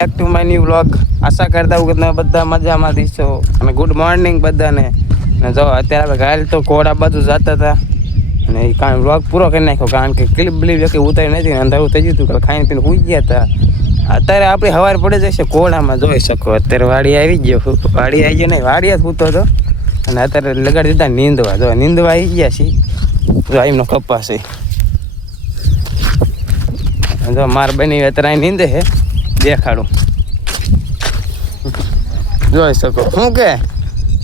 Back to my new vlog. આશા કરતા હું કે તમે બધા મજામાં દીશો અને ગુડ મોર્નિંગ બધાને. ને જો અત્યારે આપણે ઘાયલ તો કોડા બાજુ જતા હતા અને એ કાંઈ વ્લોગ પૂરો કરી નાખ્યો કારણ કે ક્લિપ બ્લીપ કે ઉતારી નથી ને અંધારું થઈ ગયું હતું. ખાઈને પીને સૂઈ ગયા હતા. અત્યારે આપણી સવાર પડી જશે કોડામાં જોઈ શકો. અત્યારે વાડી આવી ગયો, વાડી આવી ગયો નહીં, વાડી જ સૂતો હતો અને અત્યારે લગાડી દીધા નીંદવા. જો નીંદવા આવી ગયા છીએ. જો એમનો કપાસ છે. જો માર બની અત્યારે અહીં નીંદે છે, દેખાડું જોઈ શકો. શું કે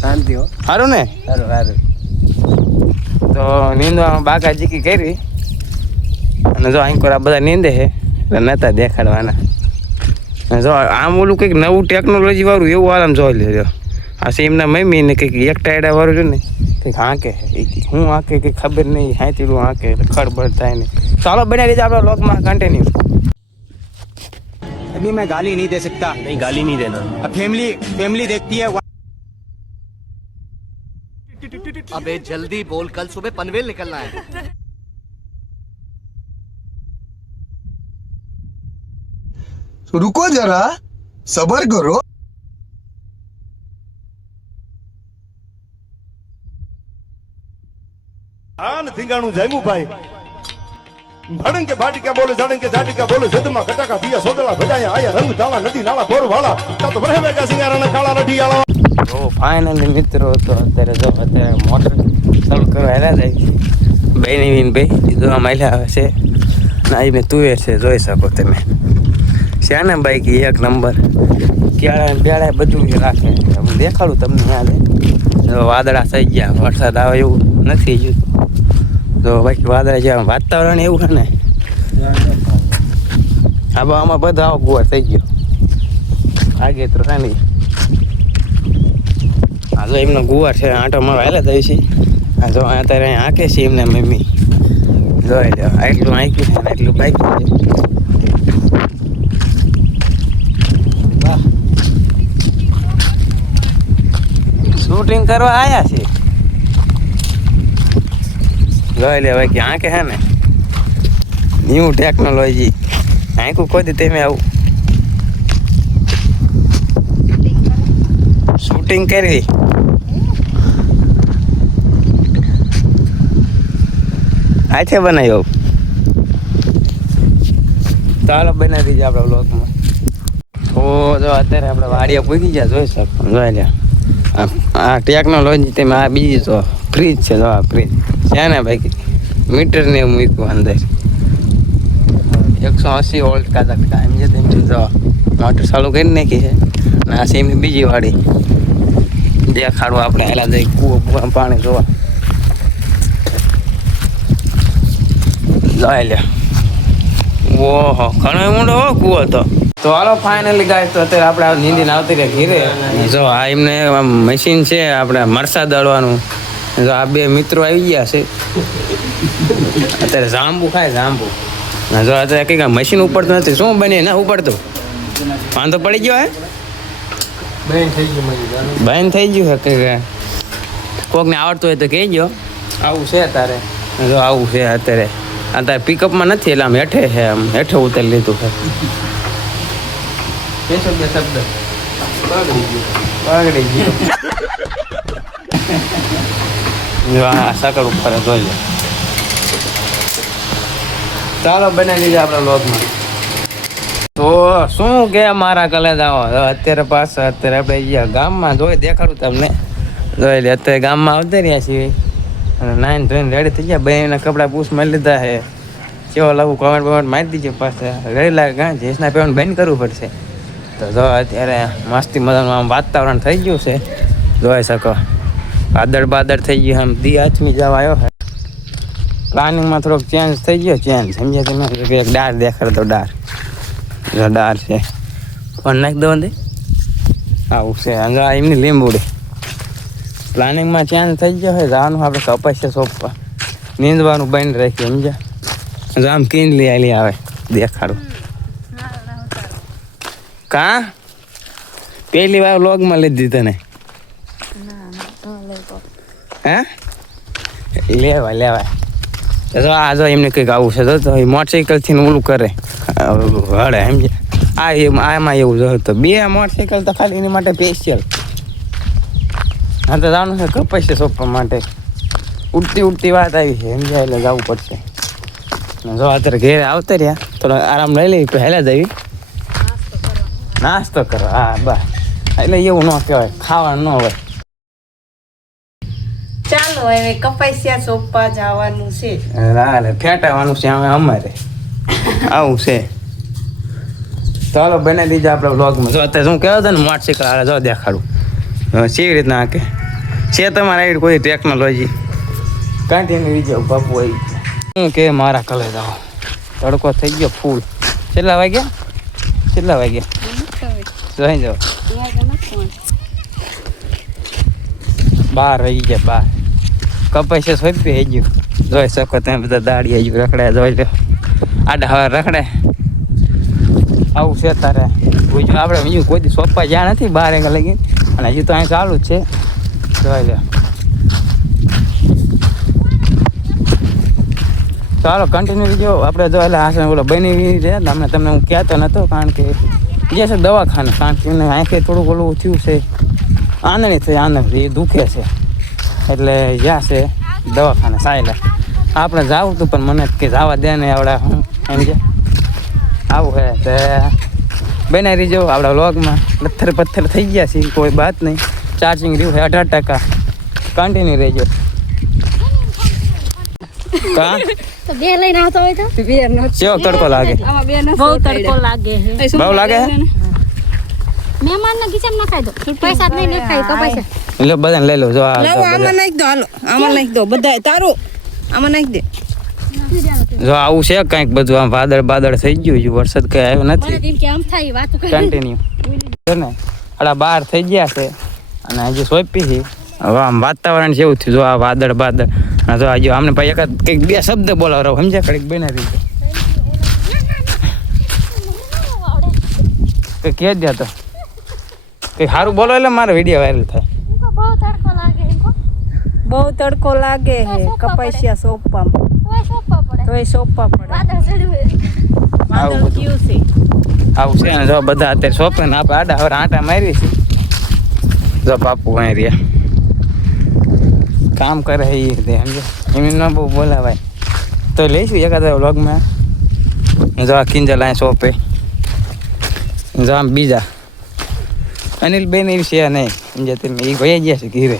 શાંતિ હો, સારું ને? સારું સારું. તો નીંદવામાં બાકા ચીકી કરી અને જો અહીં કોરા બધા નીંદે છે એટલે નતા દેખાડવાના. જો આમ ઓલું કંઈક નવું ટેકનોલોજી વાળું એવું આરામ જોઈ લેજો. આ છે એમના મમ્મી ને કંઈક એક ટાયડા વાળું છે ને કંઈક હાંકે. હું હાંકે કંઈક ખબર નહીં, હાંચીલું હાંકે ખડબડ થાય નહીં. ચાલો બનાવી દીધા આપણા વ્લોગમાં કન્ટિન્યુ. अभी मैं गाली नहीं दे सकता. नहीं, गाली नहीं देना. अब फैमिली देखती है. अबे जल्दी बोल, कल सुबह पनवेल निकलना है. रुको जरा, सबर करो. આન થીંગાણું જામ્યું ભાઈ. ભડંગ કે ભાટિકા બોલે, જડંગ કે જાટિકા બોલે, જદમાં કટાકા દિયા સોદળા ભજાયા આયા રંગ તાળા નદી નાળા બોર વાળા તા તો ભરે વેગા સિંગારાના કાળા રઢિયાળા. તો ફાઇનલી મિત્રો તો અત્યારે મોટર ચાલુ કરવા હેરા જાય બેની ભાઈ જો માલ્યા આવે છે ના એને તુવેર છે જોઈ શકો તમે. શ્યાના બાઈક એક નંબર કેળા બેળા બધું રાખે. દેખાડું તમને યાદ વાદળા થઈ ગયા, વરસાદ આવે એવું નથી ગયું. તો બાકી વાદળા જેવા વાતાવરણ એવું છે ને આમાં બધા આવો ગુવાર થઈ ગયો આગે તો છે નહીં. આ જો એમનો ગુવાર છે, આંટો મારવા હેલા જાય છે. આ જો અત્યારે અહીં આંકે છે એમને મમ્મી જોઈ લો. એટલું આંક્યું છે ને એટલું બાઈક છે. શૂટિંગ કરવા આવ્યા છે જોઈ લે ભાઈ કે આંકે છે ને ન્યૂ ટેકનોલોજી. આંકું કોઈ દી તમે આવું શૂટિંગ કરવી. આથે બનાવ્યો. ચાલો બનાવી દીધું આપણા બ્લોગમાં. તો જો અત્યારે આપણે વાડિયા પૂગી ગયા જોઈ શકો. જોઈ લે આ ટેકનોલોજી તમે. આ બીજી તો ફ્રીજ છે. જો આ ફ્રીજ છે ને ભાઈ મીટર ને મૂક્યું અંદર 180 વોલ્ટ કા ધક્કા એમ છે તેમ. જો મોટર ચાલુ કરી નાખી છે અને આ સેમની બીજી વાડી દેખાડવા આપણે હેલા જઈ કૂવો પાણી જોવા જોઈ લે. ઓહો ઘણો ઊંડો હો કૂવો તો હાલો ફાઇનલી ગાય તો અત્યારે આપણે નીંદીને આવતી રહે ઘીરે. જો આ એમને મશીન છે આપણે મરસા દળવાનું. જો આ બે મિત્રો આવી ગયા છે અત્યારે જાંબુ ખાય જાંબુ. જો અત્યારે કંઈક મશીન ઉપડતું નથી. શું બને ના ઉપડતું? વાંધો પડી ગયો હે? બંધ થઈ ગયું હે કંઈક. કોકને આવડતું હોય તો કહેજો. આવું છે તારે. જો આવું છે અત્યારે. અત્યારે પિકઅપમાં નથી એટલે આમ હેઠે છે, આમ હેઠે ઉતારી લીધું છે. બે શબ્દ બગડી ગયું. આ સાકર ઉપર જોઈ લો. ચાલો બનાવી દીધા આપણા વ્લોગમાં. તો શું કે મારા કલેજ આવો અત્યારે પાછા અત્યારે આપણે ગયા ગામમાં જોઈ દેખાડું તમને. જોઈ લે અત્યારે ગામમાં આવતા રહ્યા છીએ અને નાઈન ધોઈને રેડી થઈ ગયા. બહેનના કપડાં પૂછ મળી લીધા છે. કેવો લાવું કમેન્ટ બમેન્ટ મારી દીજો પાછા. રેડી લાગે કાં જેસના પેમેન્ટ બંધ કરવું પડશે. તો જો અત્યારે મસ્તી મજાનું આમ વાતાવરણ થઈ ગયું છે જોઈ શકો. વાદળ થઈ ગયું. આમ દી આચમી જવા આવ્યો છે. પ્લાનિંગમાં થોડોક ચેન્જ થઈ ગયો. સમજ્યા તમે? એક ડાર દેખાડ દો. ડાર છે પણ નાખી દો ને આવું છે. એમની લીંબુડી પ્લાનિંગમાં ચેન્જ થઈ ગયો હોય. જવાનું આપણે કપાસ સોંપવા નીંદવાનું બંધ રાખ્યું સમજ્યા. આમ કીન લઈ આવે દેખાડું. કા પેલી વાર વ્લોગમાં લીધી તને? હે લેવાય. તો આ જો એમને કંઈક આવું છે તો મોટરસાઇકલથી ઓલું કરે હળે સમજે. આમાં એવું જ હતું. 2 મોટરસાઇકલ તો ખાલી એની માટે સ્પેશિયલ. હા તો જવાનું છે કપાઈ સોંપવા માટે. ઉડતી વાત આવી છે સમજાય એટલે જવું પડશે. જો અત્યારે ઘેર આવતા રહ્યા થોડો આરામ લઈ લઈ હેલા જવી નાસ્તો કરો. હા બસ એટલે એવું ન કહેવાય ખાવાનું ન હોય. ચાલો હવે કપાસિયા સોંપવા જવાનું છે. હાલે ફેટાવાનું છે હવે અમારે આવું છે. ચાલો બને દીજો આપણે વ્લોગમાં. જો અત્યારે શું કહેવાય ને મોટરસાઇકલ હાલે જો દેખાડું કેવી રીતના હાકે છે તમારા આઈડ કોઈ ટેકનોલોજી કાંઠીને લીજો બાપુ આવી શું કે મારા કલે જાઓ તડકો થઈ ગયો ફૂલ. કેટલા વાગ્યા જોઈ જાઓ 12 રહી ગયા 12 કપાઈ છે સોંપી હઈ ગયું જોઈ શકો તમે બધા દાડી હઈ ગયું રખડે જોઈ લો આડા હવે રખડે આવું છે તારે આપણે બીજું કોઈ દી સોંપવા જ્યાં નથી 12 વાગે લગી અને હજી તો અહીં ચાલુ જ છે જોઈ લો. ચાલો કન્ટિન્યુ બીજો આપણે જો એટલે આસન ઓલો બની રહે અમને તમને હું કહેતો નહોતો કારણ કે બીજા છે દવાખાને કારણ કે એને આંખે થોડુંક ઓલું થયું છે આંધણી થઈ આંધણી એ દુખે છે એટલે જ્યાં છે દવાખાને સાયલા આપણે જાવું હતું પણ મને કે જવા દે ને આવડા હું એમ છે આવું હે તે બનાવી રહીજો આપણા વ્લોગમાં પથ્થર થઈ ગયા છે કોઈ વાત નહીં. ચાર્જિંગ રહ્યું છે 18% કન્ટિન્યુ રહેજો. કા તો 2 લઈને આવતો હોય તો 2 નો કેવો તડકો લાગે બહુ તડકો લાગે છે. બહુ લાગે મહેમાન ને કિચન ના ખાઈ દો પૈસા જ નહીં ખાઈ તો પૈસા લે બધાને લઈ લો જો આમાં નાખી દો. હાલો આમાં નાખી દો બધા તારું આમાં નાખી દે. જો આવું છે કંઈક બધું આમ વાદળ થઈ ગયું છે વરસાદ કઈ આવ્યો નથી. મને કે આમ થાય વાતો કરે કન્ટિન્યુ છે ને 12 થઈ ગયા છે અને હજી સોંપી છે. હવે આમ વાતાવરણ જેવું થયું જો આ વાદળ અને જો હજુ આમને ભાઈ એકાદ કંઈક 2 શબ્દ બોલાવો સમજ્યા કડીક બનાવી કંઈક કહે દે તો કંઈક સારું બોલો એટલે મારો વિડીયો વાયરલ થાય. બહુ તડકો લાગે છે કપાસિયા સોંપવામાં તોય સોંપવા પડે. વાદળ કયું છે આવું છે ને જો બધા અત્યારે સોંપે ને આપણે આડા હવે આંટા મારી છે. જો બાપુ અહીં રહ્યા કામ કરે એ રીતે સમજો એમ ન બહુ બોલાવાય તો લઈશું એકાદ વ્લોગમાં. જો આ કિંજલ અહીં સોંપે જો આમ બીજા અનિલબેન એવી છે નહીં સમજ્યા તમે એ ભઈ ગયા છે ઘીરે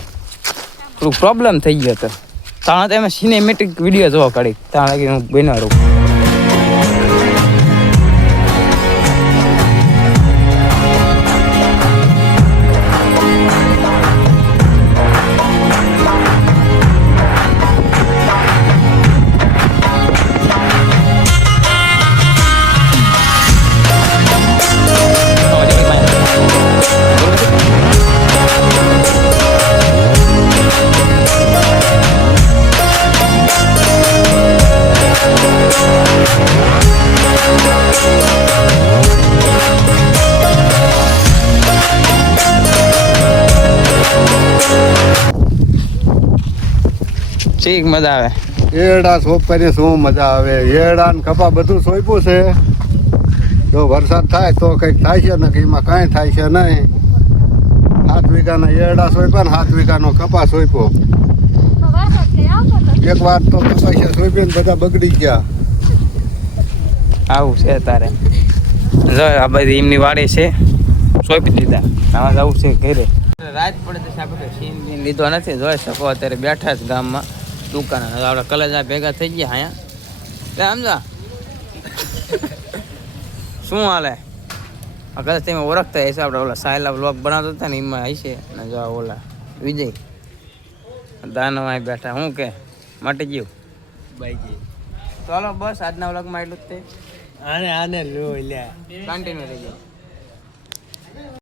થોડું પ્રોબ્લેમ થઈ ગયો હતો ત્યાં તમે સિનેમેટિક વિડીયો જોવા કાઢી ત્યાં લાગી હું બનાવું. ઠીક મજા આવે એડા સોંપવાની શું મજા આવે એડા ને કપા બધું સોંપ્યું છે. જો વરસાદ થાય તો કંઈક થાય છે ને એમાં કાંઈ થાય છે નહીં. 7 વીઘાના એડા સોંપ્યા ને 7 વીઘાનો કપા સોંપ્યો. એક વાર તો કપાસિયા સોંપી ને બધા બગડી ગયા. આવું છે તારે જો આ બધી એમની વાડી છે સોંપી દીધા આમાં જવું છે ઘરે. રાત પડે તો આપણે સીન લીધો નથી જોઈ શકો અત્યારે બેઠા જ ગામમાં દુકાને આપણે કલેજા ભેગા થઈ ગયા અહીંયા સમજા શું હાલે કદાચ તમે ઓળખતા હશે આપણે ઓલા સાયલા બ્લોગ બનાવતા હતા ને એમાં હશે ને જો ઓલા વિજય દાનવા બેઠા શું કે મટી ગયું બાઈજી. ચાલો બસ આજના વ્લોગમાં એટલું જ તે આને લો લ્યા કન્ટિન્યુ રહી ગયો.